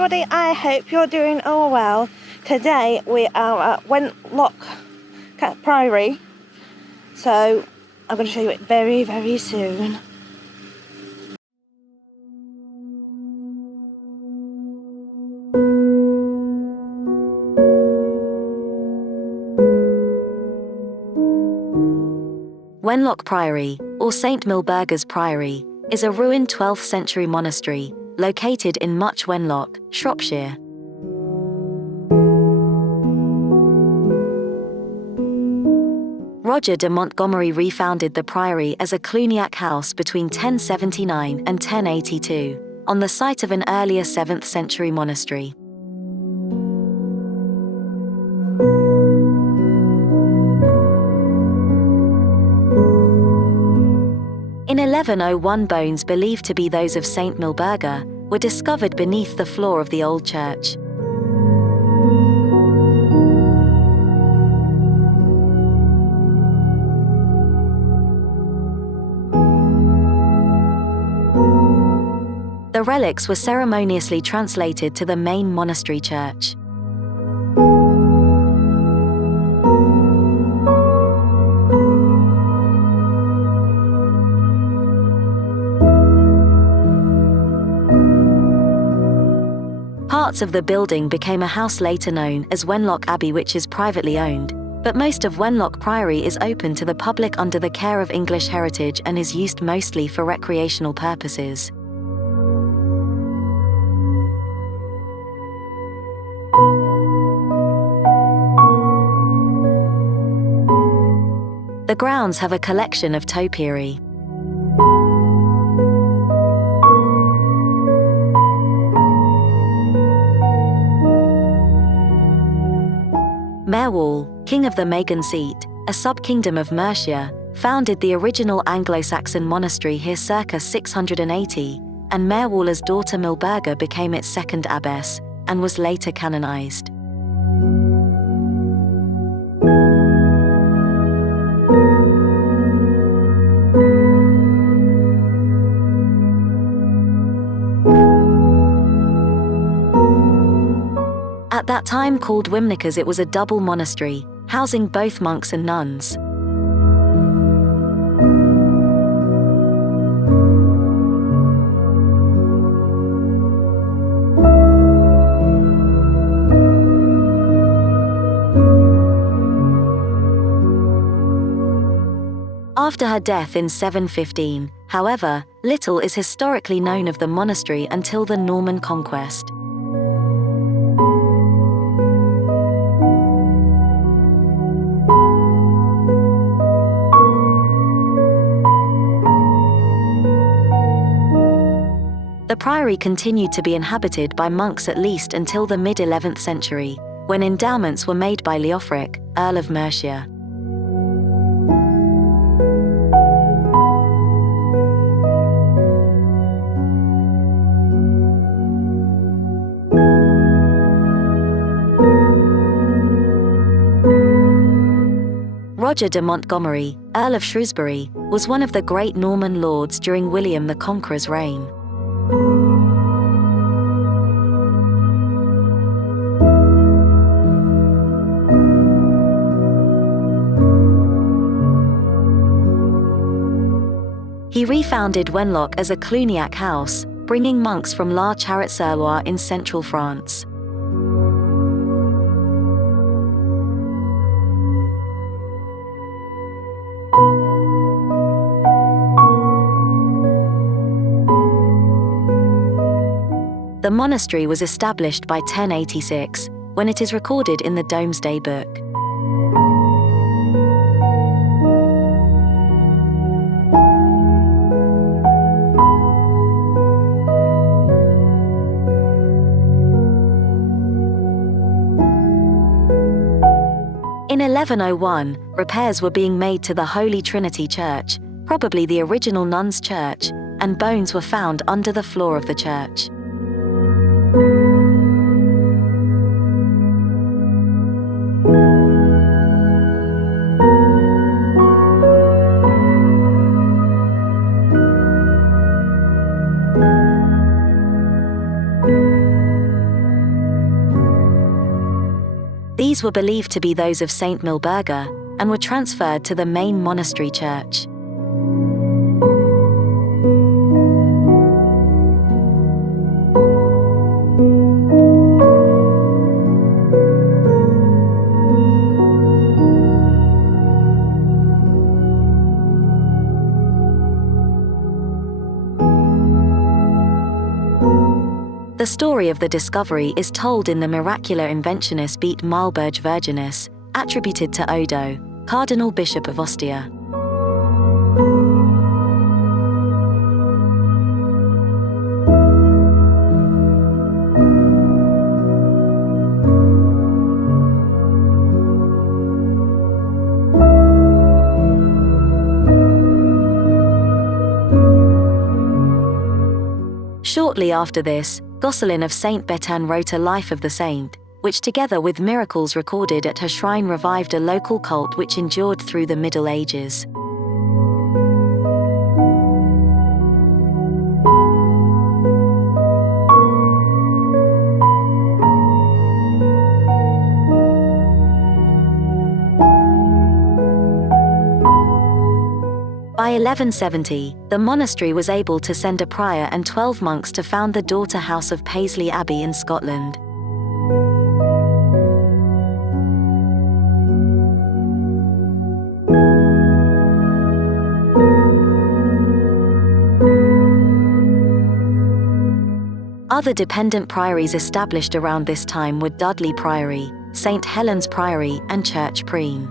everybody, I hope you're doing all well. Today we are at Wenlock Priory, so I'm going to show you it very, very soon. Wenlock Priory, or St Milberga's Priory, is a ruined 12th century monastery, located in Much Wenlock, Shropshire. Roger de Montgomery refounded the priory as a Cluniac house between 1079 and 1082, on the site of an earlier 7th century monastery. In 1101, bones believed to be those of St Milberga were discovered beneath the floor of the old church. The relics were ceremoniously translated to the main monastery church. Parts of the building became a house later known as Wenlock Abbey, which is privately owned, but most of Wenlock Priory is open to the public under the care of English Heritage and is used mostly for recreational purposes. The grounds have a collection of topiary. Merwall, king of the Magan seat, a sub-kingdom of Mercia, founded the original Anglo-Saxon monastery here circa 680, and Merwall's daughter Milberga became its second abbess, and was later canonized. At that time called Wimnikers, it was a double monastery, housing both monks and nuns. After her death in 715, however, little is historically known of the monastery until the Norman conquest. The priory continued to be inhabited by monks at least until the mid-11th century, when endowments were made by Leofric, Earl of Mercia. Roger de Montgomery, Earl of Shrewsbury, was one of the great Norman lords during William the Conqueror's reign. He refounded Wenlock as a Cluniac house, bringing monks from La Charette-sur-Loire in central France. The monastery was established by 1086, when it is recorded in the Domesday Book. In 1101, repairs were being made to the Holy Trinity Church, probably the original nuns' church, and bones were found under the floor of the church. These were believed to be those of St. Milberga, and were transferred to the main monastery church. The story of the discovery is told in the Miracula Inventionis Beat Marburg Virginis, attributed to Odo, Cardinal Bishop of Ostia. Shortly after this, Gosselin of Saint Betan wrote a life of the saint, which together with miracles recorded at her shrine revived a local cult which endured through the Middle Ages. By 1170, the monastery was able to send a prior and 12 monks to found the daughter house of Paisley Abbey in Scotland. Other dependent priories established around this time were Dudley Priory, St. Helen's Priory, and Church Preen.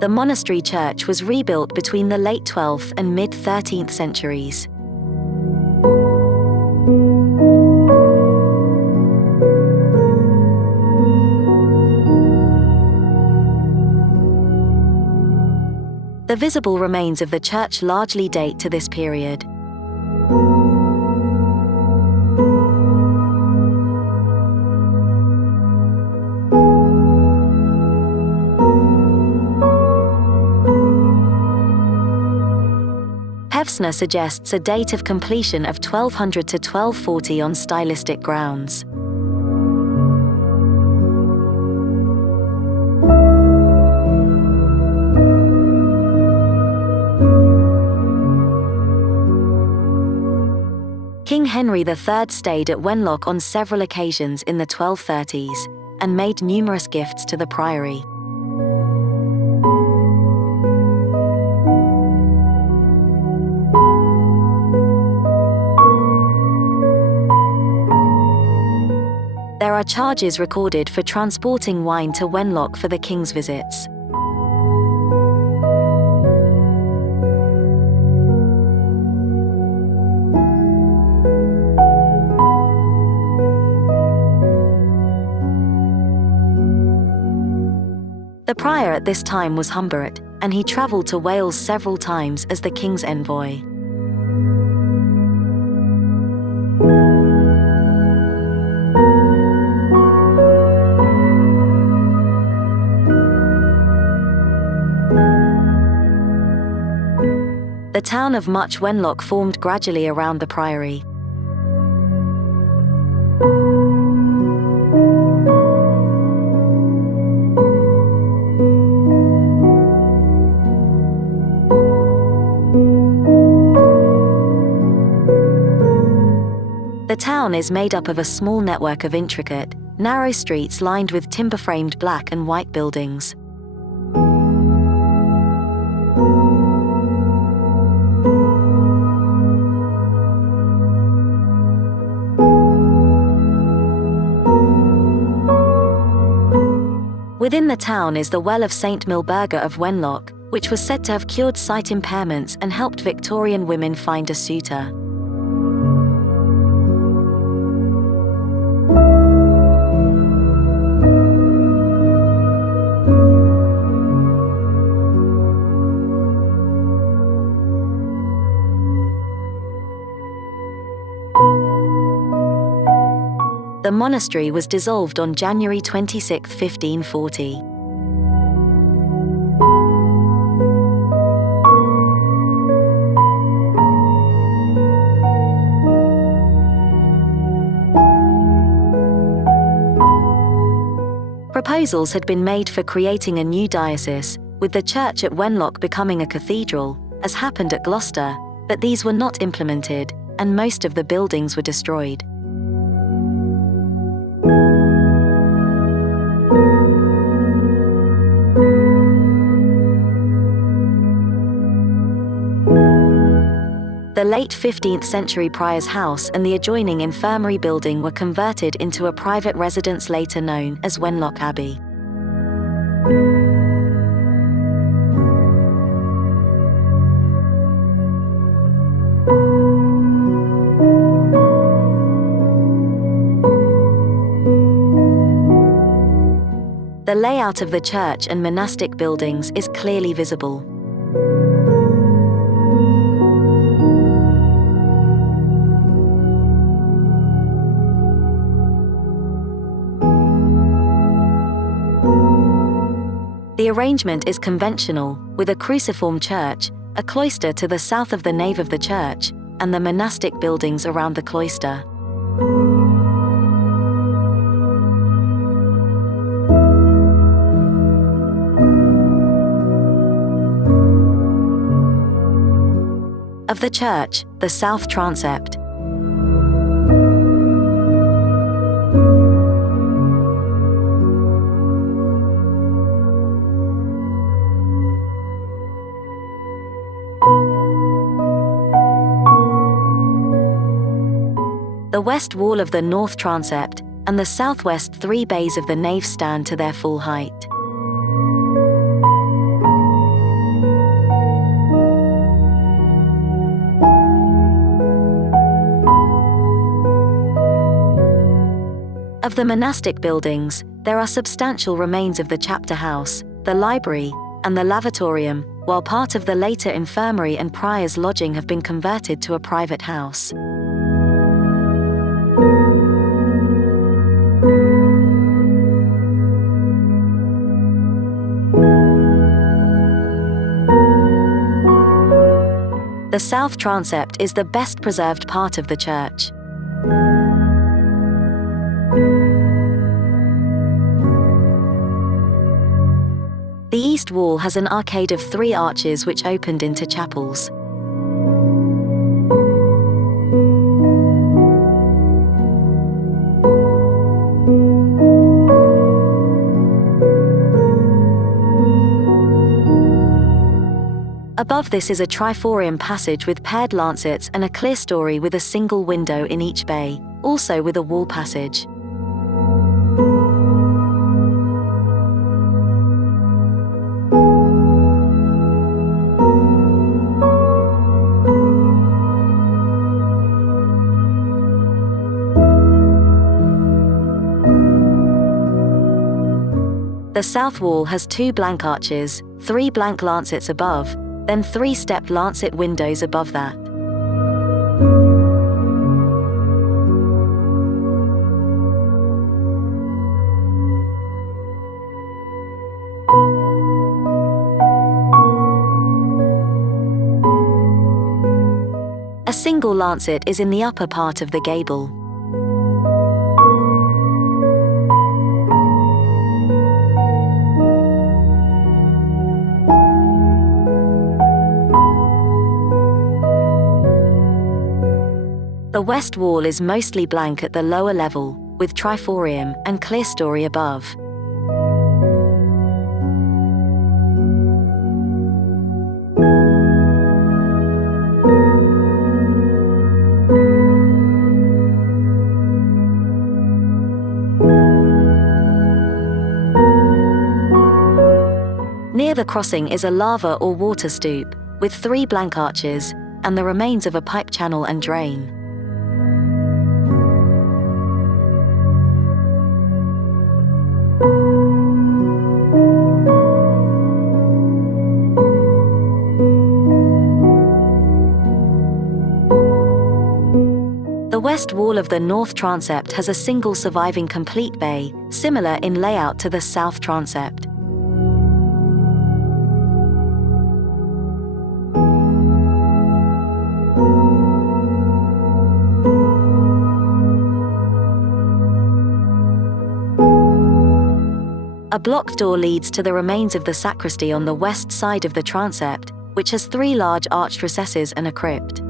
The monastery church was rebuilt between the late 12th and mid-13th centuries. The visible remains of the church largely date to this period. Pevsner suggests a date of completion of 1200 to 1240 on stylistic grounds. King Henry III stayed at Wenlock on several occasions in the 1230s, and made numerous gifts to the priory. There are charges recorded for transporting wine to Wenlock for the king's visits. The prior at this time was Humbert, and he travelled to Wales several times as the king's envoy. The town of Much Wenlock formed gradually around the priory. The town is made up of a small network of intricate, narrow streets lined with timber-framed black and white buildings. Within the town is the Well of St. Milberga of Wenlock, which was said to have cured sight impairments and helped Victorian women find a suitor. The monastery was dissolved on January 26, 1540. Proposals had been made for creating a new diocese, with the church at Wenlock becoming a cathedral, as happened at Gloucester, but these were not implemented, and most of the buildings were destroyed. The late 15th century prior's house and the adjoining infirmary building were converted into a private residence later known as Wenlock Abbey. The layout of the church and monastic buildings is clearly visible. The arrangement is conventional, with a cruciform church, a cloister to the south of the nave of the church, and the monastic buildings around the cloister. Of the church, the south transept. The west wall of the north transept, and the southwest three bays of the nave stand to their full height. Of the monastic buildings, there are substantial remains of the chapter house, the library, and the lavatorium, while part of the later infirmary and prior's lodging have been converted to a private house. The south transept is the best preserved part of the church. The east wall has an arcade of 3 arches which opened into chapels. Above this is a triforium passage with paired lancets and a clerestory with a single window in each bay, also with a wall passage. The south wall has 2 blank arches, 3 blank lancets above, then 3 stepped lancet windows above that. A single lancet is in the upper part of the gable. The west wall is mostly blank at the lower level, with triforium and clerestory above. Near the crossing is a lava or water stoop, with 3 blank arches, and the remains of a pipe channel and drain. The west wall of the north transept has a single surviving complete bay, similar in layout to the south transept. blocked door leads to the remains of the sacristy on the west side of the transept, which has 3 large arched recesses and a crypt.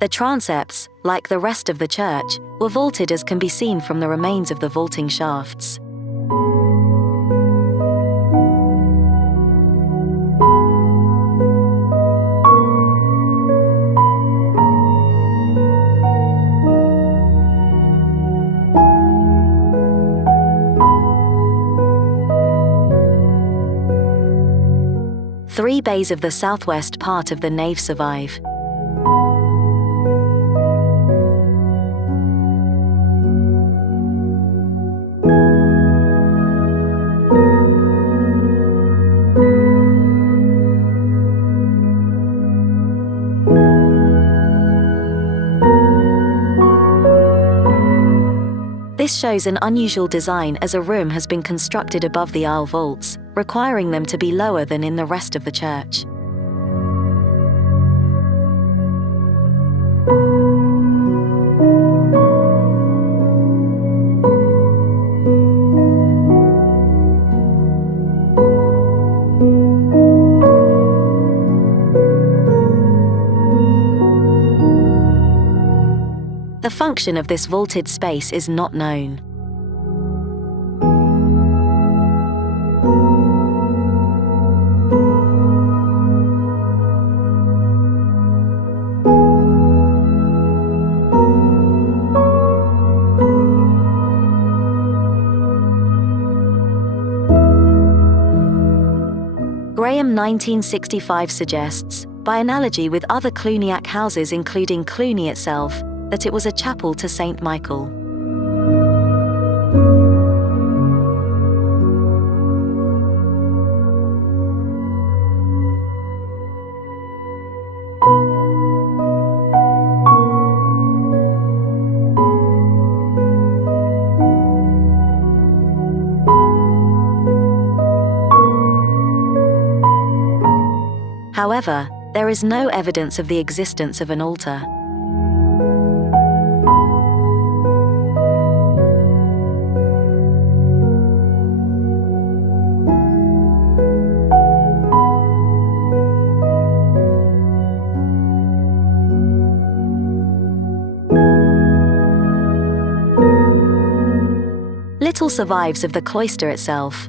The transepts, like the rest of the church, were vaulted, as can be seen from the remains of the vaulting shafts. Three bays of the southwest part of the nave survive. This shows an unusual design, as a room has been constructed above the aisle vaults, requiring them to be lower than in the rest of the church. The function of this vaulted space is not known. Graham 1965 suggests, by analogy with other Cluniac houses including Cluny itself, that it was a chapel to Saint Michael. However, there is no evidence of the existence of an altar. Little survives of the cloister itself.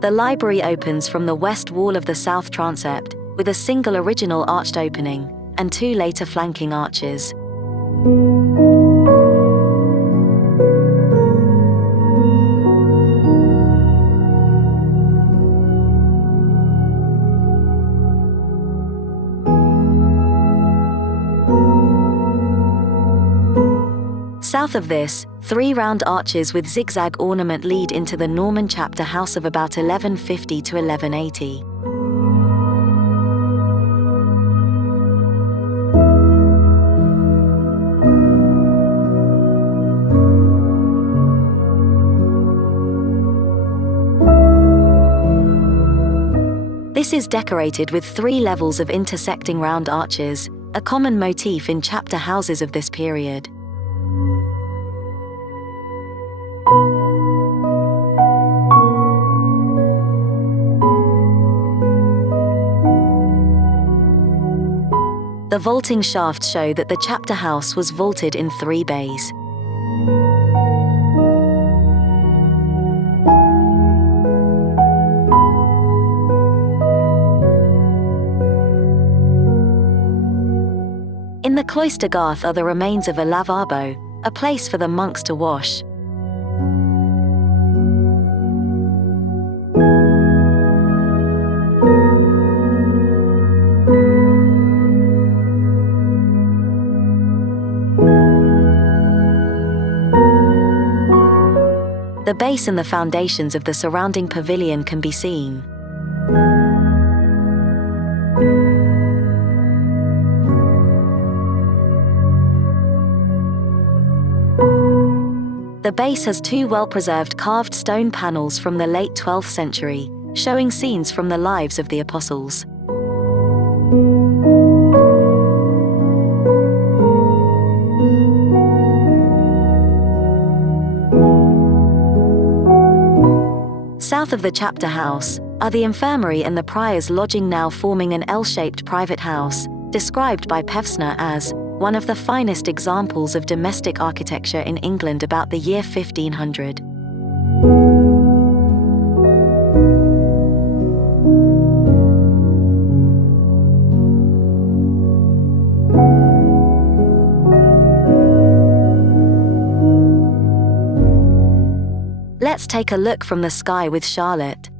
The library opens from the west wall of the south transept, with a single original arched opening, and 2 later flanking arches. South of this, 3 round arches with zigzag ornament lead into the Norman chapter house of about 1150 to 1180. This is decorated with 3 levels of intersecting round arches, a common motif in chapter houses of this period. The vaulting shafts show that the chapter house was vaulted in 3 bays. In the cloister garth are the remains of a lavabo, a place for the monks to wash. The base and the foundations of the surrounding pavilion can be seen. The base has two well-preserved carved stone panels from the late 12th century, showing scenes from the lives of the apostles. South of the chapter house are the infirmary and the prior's lodging, now forming an L-shaped private house, described by Pevsner as one of the finest examples of domestic architecture in England about the year 1500. Let's take a look from the sky with Charlotte.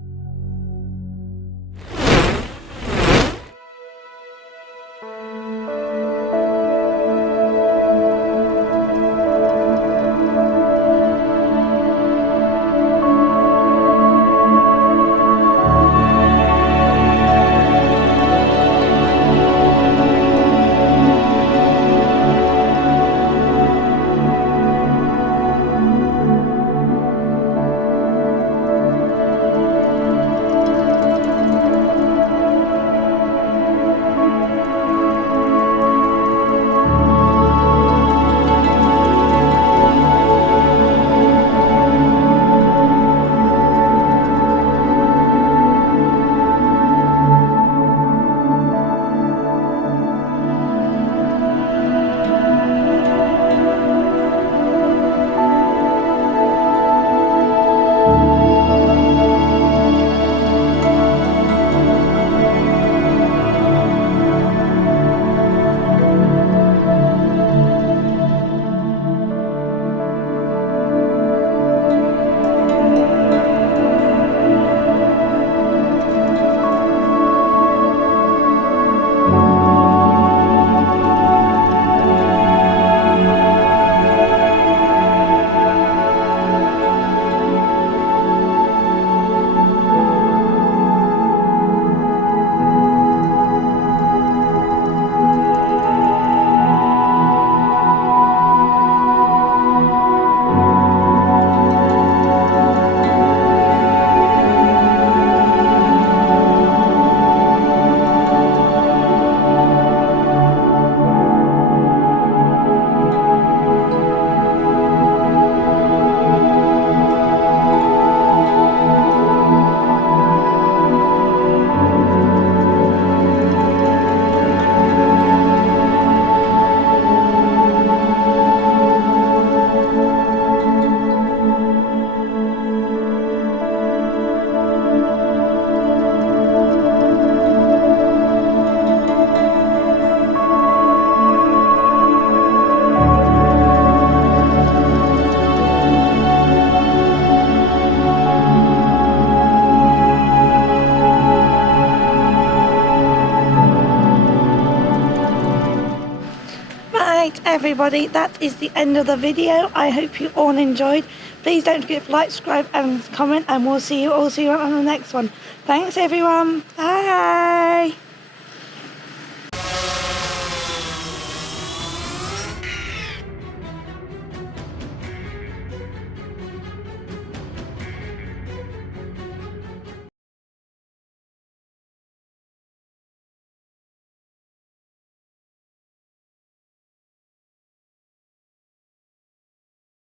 Right, everybody, that is the end of the video. I hope you all enjoyed. Please don't forget to like, subscribe and comment, and we'll see you on the next one. Thanks everyone. Bye.